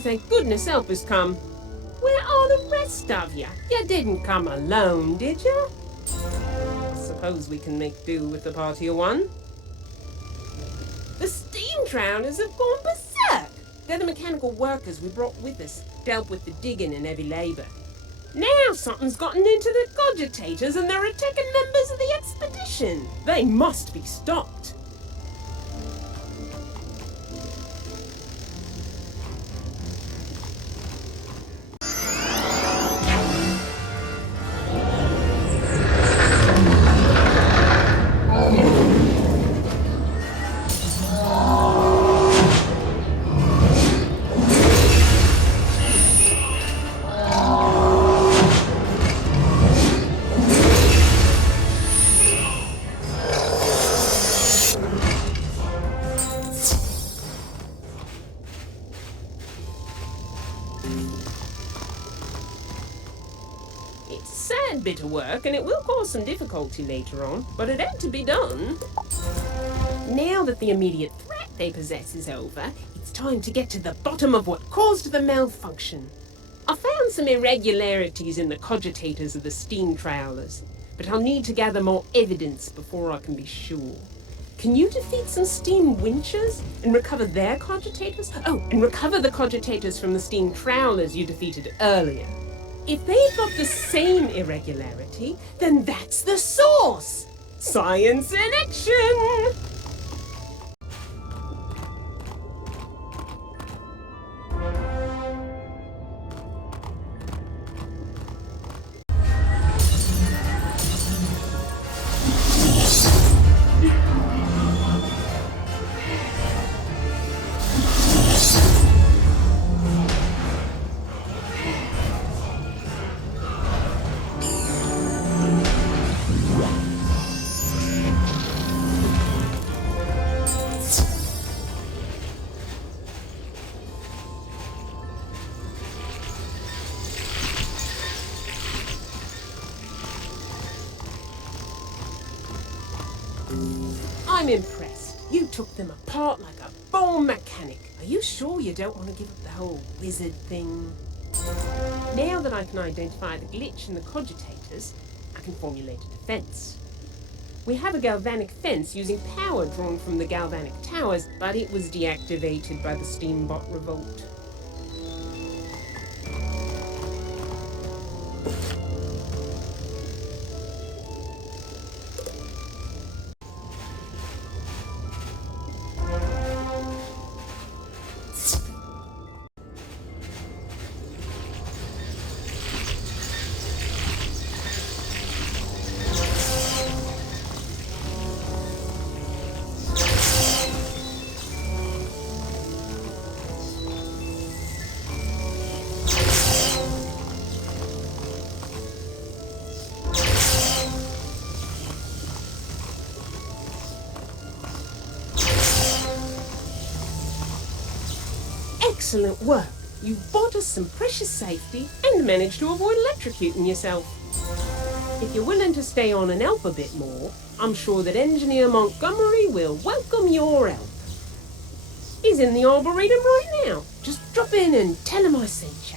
thank goodness help has come. Where are the rest of you? You didn't come alone, did you? Suppose we can make do with the party of one. The steam drowners have gone berserk. They're the mechanical workers we brought with us to help with the digging and heavy labour. Now something's gotten into the cogitators and they're attacking members of the expedition. They must be stopped. It's a sad bit of work and it will cause some difficulty later on, but it had to be done. Now that the immediate threat they possess is over, it's time to get to the bottom of what caused the malfunction. I found some irregularities in the cogitators of the steam trailers, but I'll need to gather more evidence before I can be sure. Can you defeat some steam winches and recover their cogitators? Oh, and recover the cogitators from the steam trawlers you defeated earlier. If they've got the same irregularity, then that's the source! Science in action! I'm impressed. You took them apart like a born mechanic. Are you sure you don't want to give up the whole wizard thing? Now that I can identify the glitch in the cogitators, I can formulate a defense. We have a galvanic fence using power drawn from the galvanic towers, but it was deactivated by the Steambot revolt. Excellent work. You've bought us some precious safety and managed to avoid electrocuting yourself. If you're willing to stay on and help a bit more, I'm sure that Engineer Montgomery will welcome your help. He's in the Arboretum right now. Just drop in and tell him I sent you.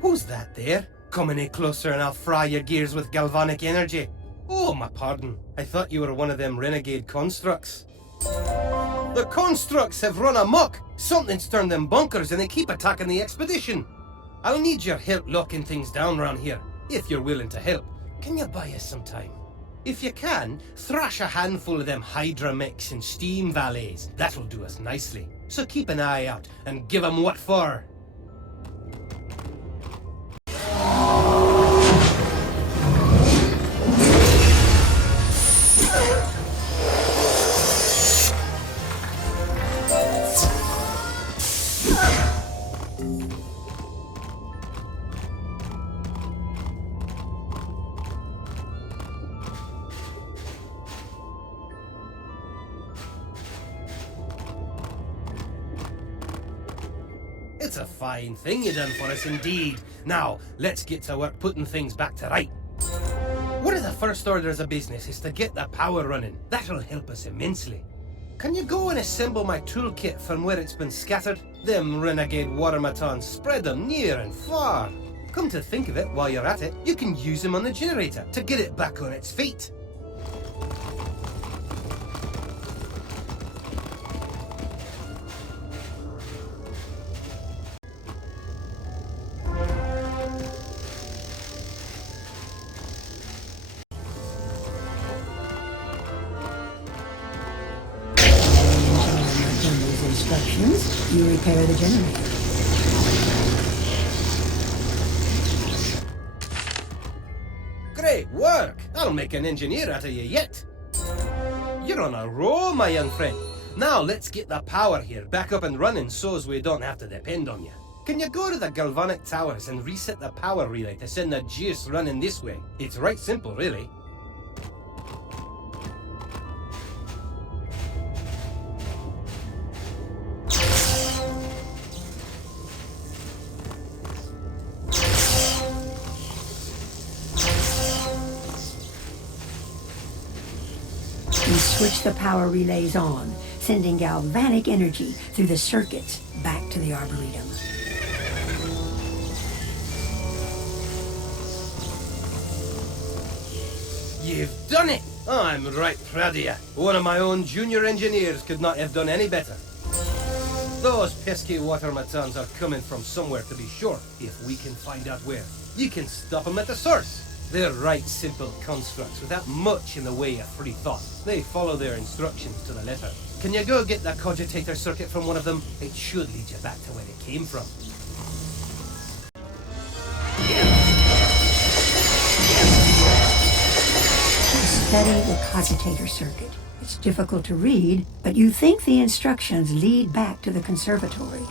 Who's that there? Come any closer and I'll fry your gears with galvanic energy. Oh, my pardon. I thought you were one of them renegade constructs. The constructs have run amok. Something's turned them bonkers and they keep attacking the expedition. I'll need your help locking things down around here, if you're willing to help. Can you buy us some time? If you can, thrash a handful of them Hydra mechs and steam valets. That'll do us nicely. So keep an eye out and give 'em what for. It's a fine thing you done for us indeed. Now, let's get to work putting things back to right. One of the first orders of business is to get the power running. That'll help us immensely. Can you go and assemble my toolkit from where it's been scattered? Them renegade automatons spread them near and far. Come to think of it, while you're at it, you can use them on the generator to get it back on its feet. Instructions, you repair the generator. Great work! I'll make an engineer out of you yet. You're on a roll, my young friend. Now let's get the power here back up and running so's we don't have to depend on you. Can you go to the galvanic towers and reset the power relay to send the juice running this way? It's right simple, really. You switch the power relays on, sending galvanic energy through the circuits back to the Arboretum. You've done it! I'm right proud of you. One of my own junior engineers could not have done any better. Those pesky automatons are coming from somewhere, to be sure. If we can find out where, you can stop them at the source. They're right simple constructs without much in the way of free thought. They follow their instructions to the letter. Can you go get the cogitator circuit from one of them? It should lead you back to where it came from. Study the cogitator circuit. It's difficult to read, but you think the instructions lead back to the conservatory.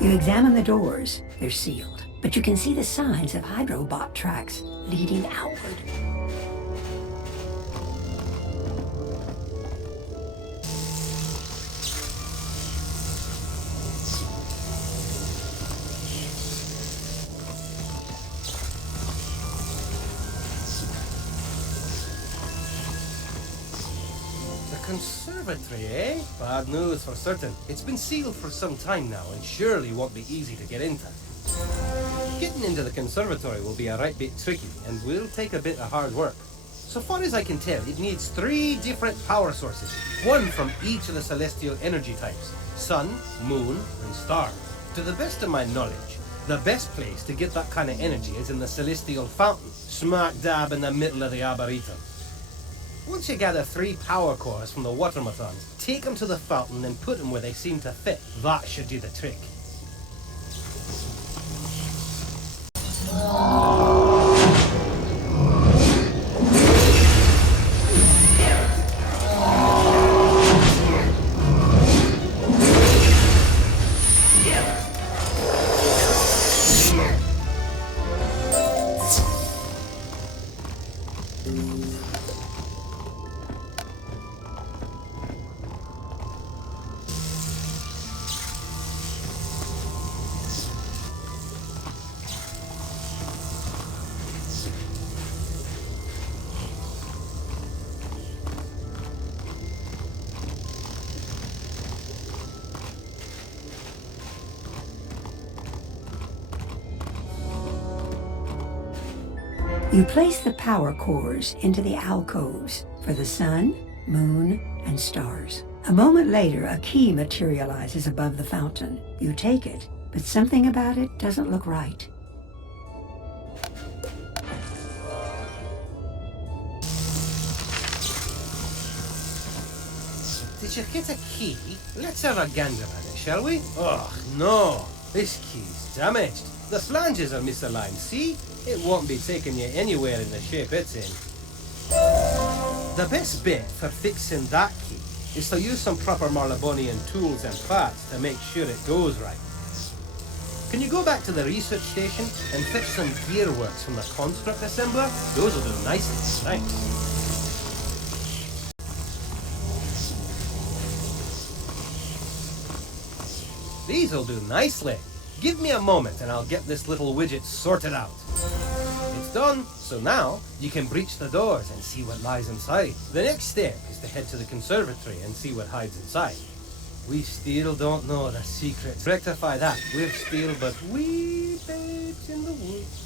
You examine the doors. They're sealed, but you can see the signs of hydrobot tracks leading outward. Conservatory, eh? Bad news for certain. It's been sealed for some time now and surely won't be easy to get into. Getting into the conservatory will be a right bit tricky and will take a bit of hard work. So far as I can tell, it needs 3 different power sources, one from each of the celestial energy types: sun, moon, and star. To the best of my knowledge, the best place to get that kind of energy is in the celestial fountain, smack dab in the middle of the Arboretum. Once you gather 3 power cores from the automatons, take them to the fountain and put them where they seem to fit. That should do the trick. You place the power cores into the alcoves for the sun, moon, and stars. A moment later, a key materializes above the fountain. You take it, but something about it doesn't look right. Did you get a key? Let's have a gander at it, shall we? Oh, no. This key's damaged. The flanges are misaligned, see? It won't be taking you anywhere in the shape it's in. The best bet for fixing that key is to use some proper Marlebonian tools and parts to make sure it goes right. Can you go back to the research station and fix some gearworks from the construct assembler? Those will do nicely. Thanks. These'll do nicely. Give me a moment and I'll get this little widget sorted out. It's done, so now you can breach the doors and see what lies inside. The next step is to head to the conservatory and see what hides inside. We still don't know the secrets. Rectify that. We're still but wee babes in the woods.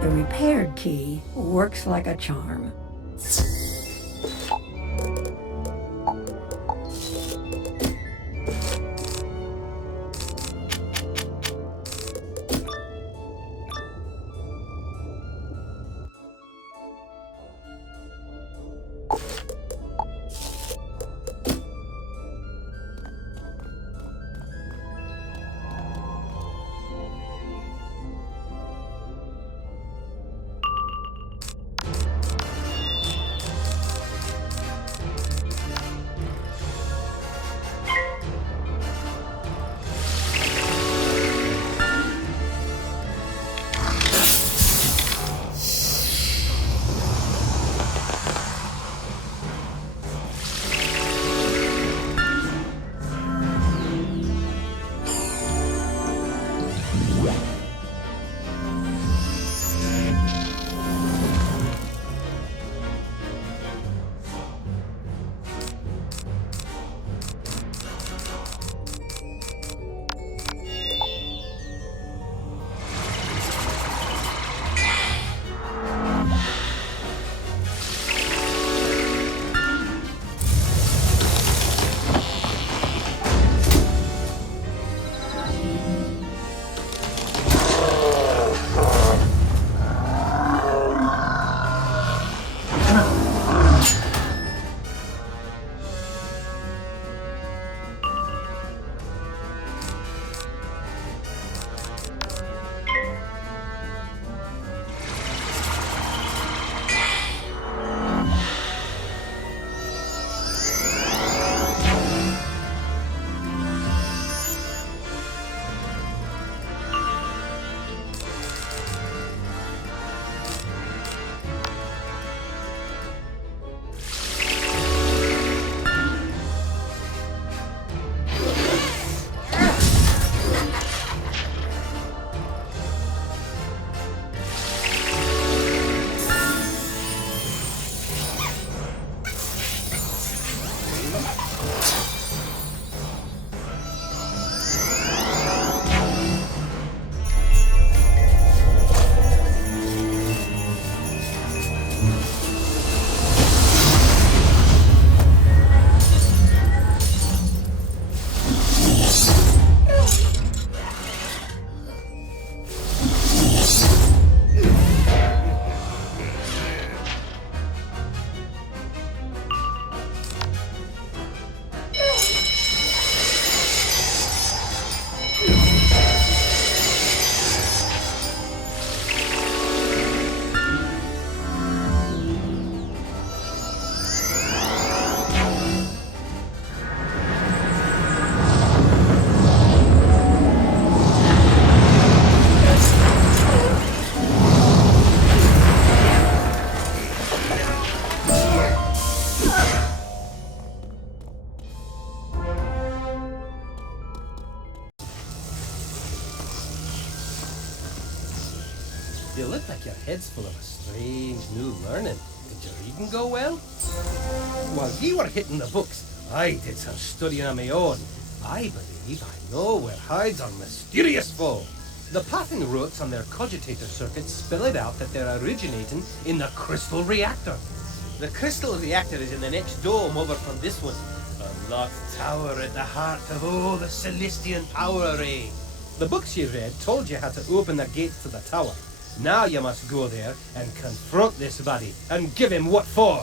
The repaired key works like a charm. You look like your head's full of a strange new learning. Did your reading go well? While you were hitting the books, I did some studying on my own. I believe I know where hides our mysterious foe. The pathing routes on their cogitator circuits spell it out that they're originating in the crystal reactor. The crystal reactor is in the next dome over from this one. locked tower at the heart of all the Celestian power array. The books you read told you how to open the gates to the tower. Now you must go there and confront this buddy and give him what for.